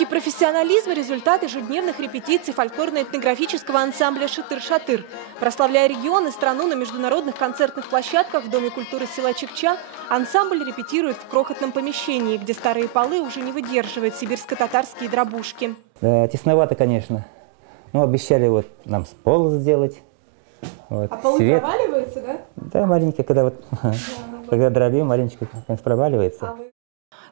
Высокий профессионализм – результат ежедневных репетиций фольклорно-этнографического ансамбля «Шатыр-Шатыр». Прославляя регион и страну на международных концертных площадках в Доме культуры села Чикча, ансамбль репетирует в крохотном помещении, где старые полы уже не выдерживают сибирско-татарские дробушки. Да, тесновато, конечно. Ну, обещали вот нам пол сделать. Вот. А полы проваливаются, да? Да, маленькие, когда дробим, маленечко проваливается.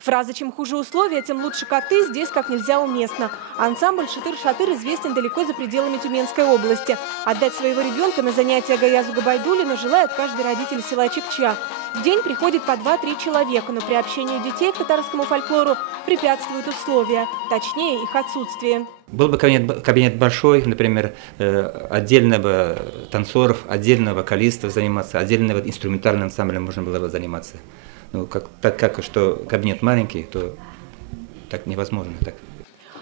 Фраза «чем хуже условия, тем лучше коты» здесь как нельзя уместно. Ансамбль «Шатыр-Шатыр» известен далеко за пределами Тюменской области. Отдать своего ребенка на занятия Гаязу Габайдуллину желает каждый родитель села Чикча. В день приходит по 2-3 человека, но при общении детей к татарскому фольклору препятствуют условия, точнее их отсутствие. Был бы кабинет большой, например, отдельного танцоров, отдельного вокалистов заниматься, отдельного инструментального ансамбля можно было бы заниматься. Ну, так как что кабинет маленький, то так невозможно. Так.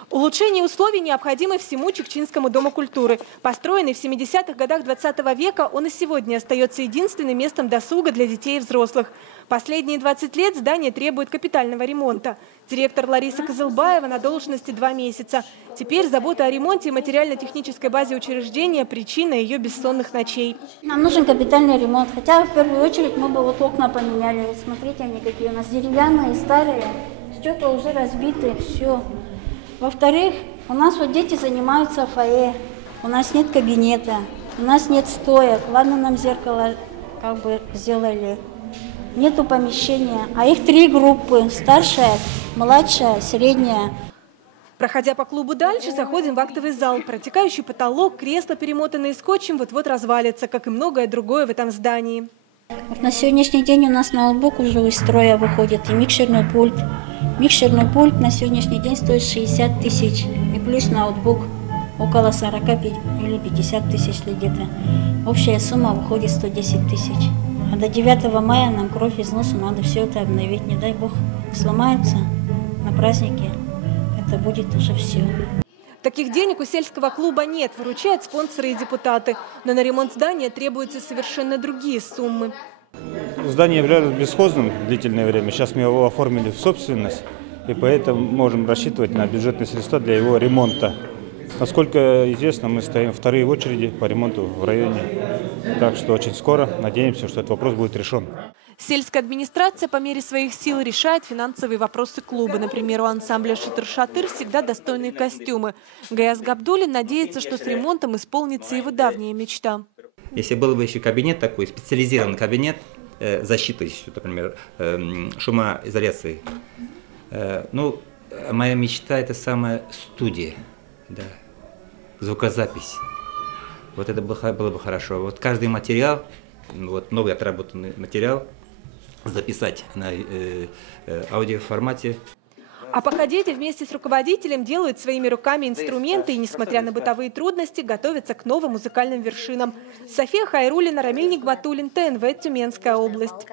Улучшение условий необходимо всему Чикчинскому дому культуры. Построенный в 70-х годах 20 века, он и сегодня остается единственным местом досуга для детей и взрослых. Последние 20 лет здание требует капитального ремонта. Директор Лариса Козылбаева на должности 2 месяца. Теперь забота о ремонте и материально-технической базе учреждения – причина ее бессонных ночей. Нам нужен капитальный ремонт. Хотя в первую очередь мы бы вот окна поменяли. Вот смотрите, они какие у нас деревянные, старые. Стекла уже разбиты, все. Во-вторых, у нас вот дети занимаются фойе. У нас нет кабинета, у нас нет стоек. Ладно, нам зеркало как бы сделали. Нету помещения, а их 3 группы: старшая, младшая, средняя. Проходя по клубу дальше, заходим в актовый зал. Протекающий потолок, кресла, перемотанные скотчем, вот-вот развалится, как и многое другое в этом здании. Вот на сегодняшний день у нас ноутбук уже из строя выходит и микшерный пульт. Микшерный пульт на сегодняшний день стоит 60 тысяч. И плюс ноутбук около 45 или 50 тысяч где-то. Общая сумма выходит 110 тысяч. А до 9 мая нам кровь из носу, надо все это обновить. Не дай бог сломается на празднике, это будет уже все. Таких денег у сельского клуба нет, выручают спонсоры и депутаты. Но на ремонт здания требуются совершенно другие суммы. Здание являлось бесхозным длительное время. Сейчас мы его оформили в собственность, и поэтому можем рассчитывать на бюджетные средства для его ремонта. Насколько известно, мы стоим вторые в очереди по ремонту в районе. Так что очень скоро надеемся, что этот вопрос будет решен. Сельская администрация по мере своих сил решает финансовые вопросы клуба. Например, у ансамбля «Шатыр-Шатыр» всегда достойные костюмы. Гаяз Габдуллин надеется, что с ремонтом исполнится его давняя мечта. Если был бы еще кабинет такой, специализированный кабинет, защиты, например, шумоизоляции. Ну, моя мечта – это самая студия, да, звукозапись. Вот это было бы хорошо. Вот каждый материал, вот новый отработанный материал, записать на аудиоформате. А пока дети вместе с руководителем делают своими руками инструменты и, несмотря на бытовые трудности, готовятся к новым музыкальным вершинам. София Хайруллина, Рамиль Нигматуллин, ТНВ, Тюменская область.